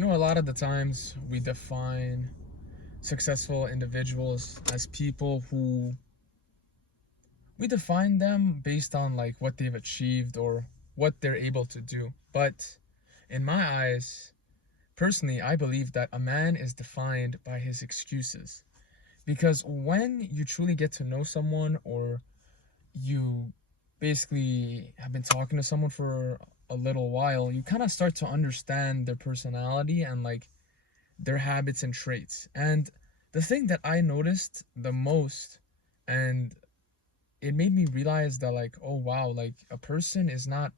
A lot of the times we define successful individuals as people who we define them based on like what they've achieved or what they're able to do. But in my eyes, personally, I believe that a man is defined by his excuses. Because when you truly get to know someone, or you basically have been talking to someone for a little while, you kind of start to understand their personality and like their habits and traits. And the thing that I noticed the most, and it made me realize that, like, oh wow, like a person is not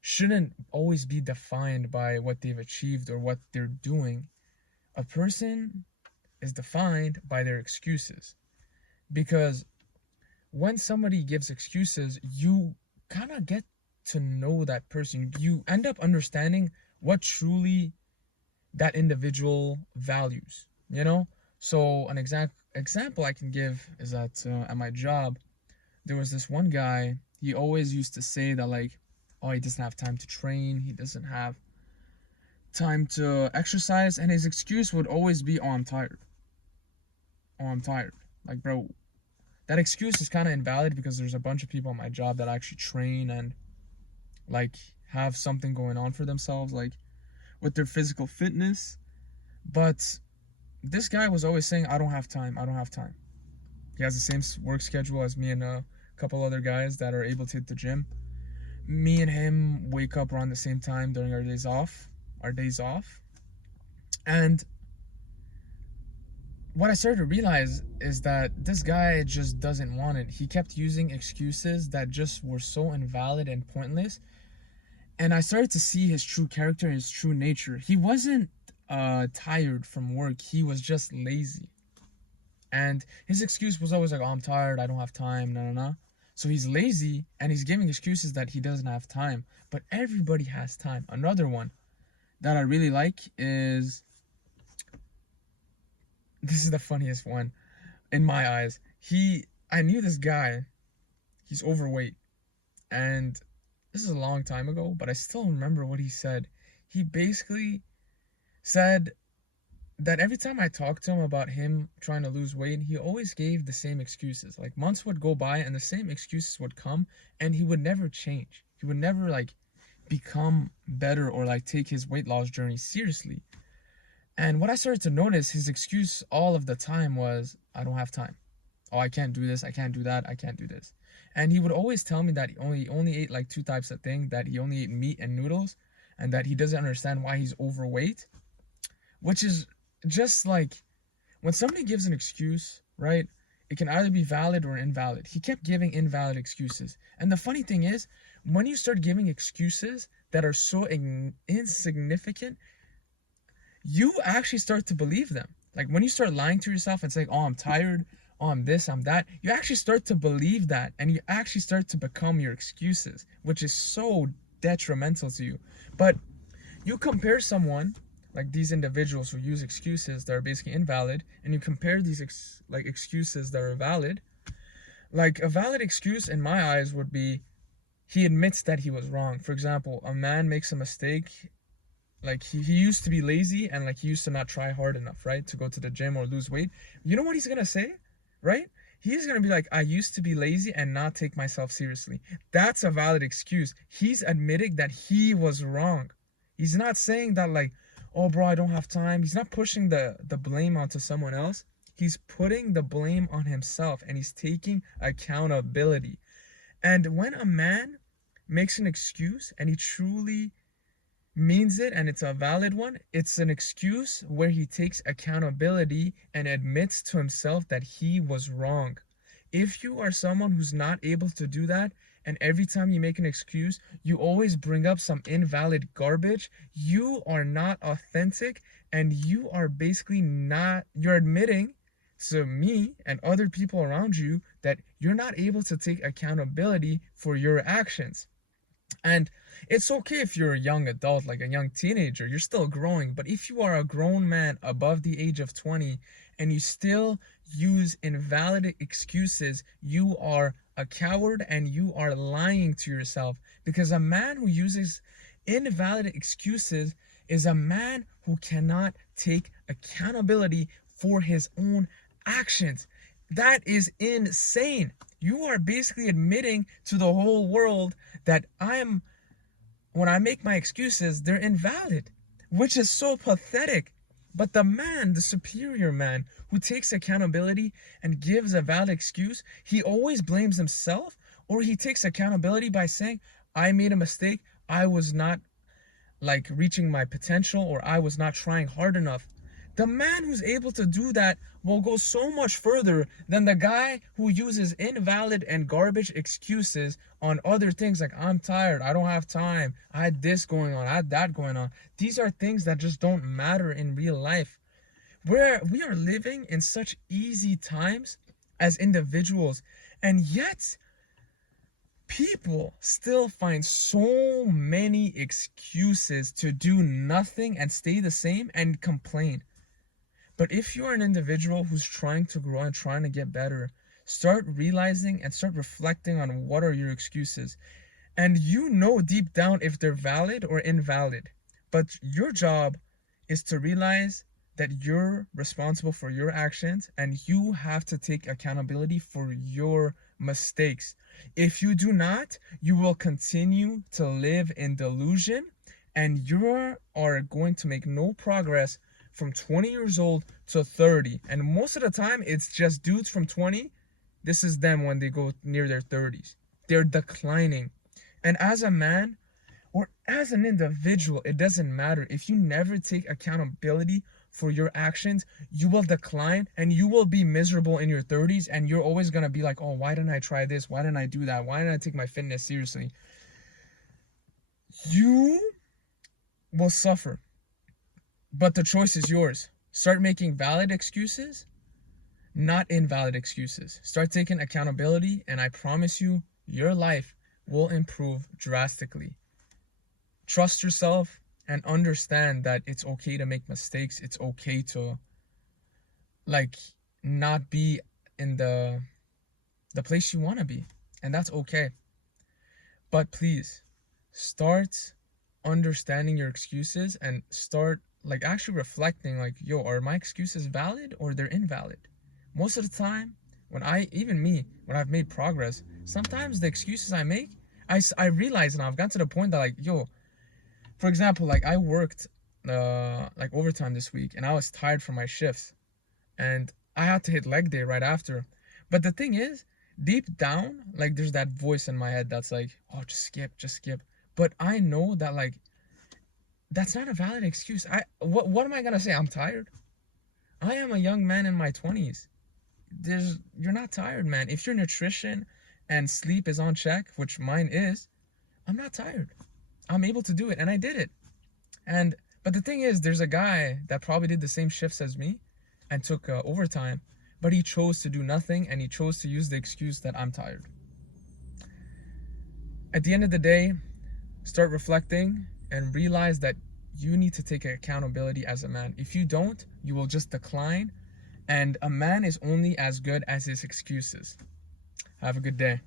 shouldn't always be defined by what they've achieved or what they're doing. A person is defined by their excuses. Because when somebody gives excuses, you kind of get to know that person. You end up understanding what truly that individual values, you know? So, an exact example I can give is that at my job, there was this one guy. He always used to say that, like, oh, he doesn't have time to train, he doesn't have time to exercise, and his excuse would always be, oh, I'm tired. Oh, I'm tired. Like, bro, that excuse is kind of invalid because there's a bunch of people on my job that actually train and like have something going on for themselves, like with their physical fitness. But this guy was always saying, I don't have time. I don't have time. He has the same work schedule as me and a couple other guys that are able to hit the gym. Me and him wake up around the same time during our days off. Our days off. And what I started to realize is that this guy just doesn't want it. He kept using excuses that just were so invalid and pointless. And I started to see his true character, his true nature. He wasn't tired from work, he was just lazy. And his excuse was always like, oh, I'm tired, I don't have time, no, no, no. So he's lazy and he's giving excuses that he doesn't have time. But everybody has time. Another one that I really like is, this is the funniest one in my eyes. I knew this guy, he's overweight. And this is a long time ago, but I still remember what he said. He basically said that every time I talked to him about him trying to lose weight, he always gave the same excuses. Like months would go by and the same excuses would come, and he would never change. He would never like become better or like take his weight loss journey seriously. And what I started to notice, his excuse all of the time was, I don't have time. Oh, I can't do this, I can't do that, I can't do this. And he would always tell me that he only ate like two types of thing, that he only ate meat and noodles, and that he doesn't understand why he's overweight, which is just like, when somebody gives an excuse, right? It can either be valid or invalid. He kept giving invalid excuses. And the funny thing is, when you start giving excuses that are so insignificant, you actually start to believe them. Like when you start lying to yourself and saying, oh, I'm tired, oh, I'm this, I'm that, you actually start to believe that, and you actually start to become your excuses, which is so detrimental to you. But you compare someone like these individuals who use excuses that are basically invalid, and you compare these excuses that are valid. Like a valid excuse in my eyes would be, he admits that he was wrong. For example, a man makes a mistake, like he used to be lazy, and like he used to not try hard enough, right, to go to the gym or lose weight. You know what he's gonna say, right? He's gonna be like, I used to be lazy and not take myself seriously. That's a valid excuse. He's admitting that he was wrong. He's not saying that like, oh bro, I don't have time. He's not pushing the blame onto someone else. He's putting the blame on himself, and he's taking accountability. And when a man makes an excuse and he truly means it and it's a valid one, it's an excuse where he takes accountability and admits to himself that he was wrong. If you are someone who's not able to do that, and every time you make an excuse, you always bring up some invalid garbage, you are not authentic, and you are basically not, you're admitting to me and other people around you that you're not able to take accountability for your actions. And it's okay if you're a young adult, like a young teenager, you're still growing. But if you are a grown man above the age of 20 and you still use invalid excuses, you are a coward and you are lying to yourself. Because a man who uses invalid excuses is a man who cannot take accountability for his own actions. That is insane. You are basically admitting to the whole world that when I make my excuses, they're invalid, which is so pathetic. But the man, the superior man, who takes accountability and gives a valid excuse, he always blames himself, or he takes accountability by saying, I made a mistake, I was not like reaching my potential, or I was not trying hard enough. The man who's able to do that will go so much further than the guy who uses invalid and garbage excuses on other things like, I'm tired, I don't have time, I had this going on, I had that going on. These are things that just don't matter in real life. Where we are living in such easy times as individuals, and yet people still find so many excuses to do nothing and stay the same and complain. But if you're an individual who's trying to grow and trying to get better, start realizing and start reflecting on what are your excuses. And you know deep down if they're valid or invalid. But your job is to realize that you're responsible for your actions and you have to take accountability for your mistakes. If you do not, you will continue to live in delusion and you are going to make no progress from 20 years old to 30. And most of the time, it's just dudes from 20. This is them when they go near their 30s. They're declining. And as a man or as an individual, it doesn't matter. If you never take accountability for your actions, you will decline and you will be miserable in your 30s. And you're always going to be like, oh, why didn't I try this? Why didn't I do that? Why didn't I take my fitness seriously? You will suffer. But the choice is yours. Start making valid excuses, not invalid excuses. Start taking accountability, and I promise you, your life will improve drastically. Trust yourself and understand that it's okay to make mistakes. It's okay to not be in the place you want to be, and that's okay. But please start understanding your excuses and start actually reflecting yo, are my excuses valid or they're invalid? Most of the time, when I've made progress, sometimes the excuses I make, I realize now I've gotten to the point that yo, for example, I worked overtime this week and I was tired from my shifts and I had to hit leg day right after. But the thing is, deep down, there's that voice in my head that's like, oh, just skip. But I know that that's not a valid excuse. What am I gonna say? I'm tired. I am a young man in my 20s. You're not tired, man. If your nutrition and sleep is on check, which mine is, I'm not tired. I'm able to do it, and I did it. But the thing is, there's a guy that probably did the same shifts as me and took overtime, but he chose to do nothing and he chose to use the excuse that I'm tired. At the end of the day, start reflecting and realize that you need to take accountability as a man. If you don't, you will just decline, and a man is only as good as his excuses. Have a good day.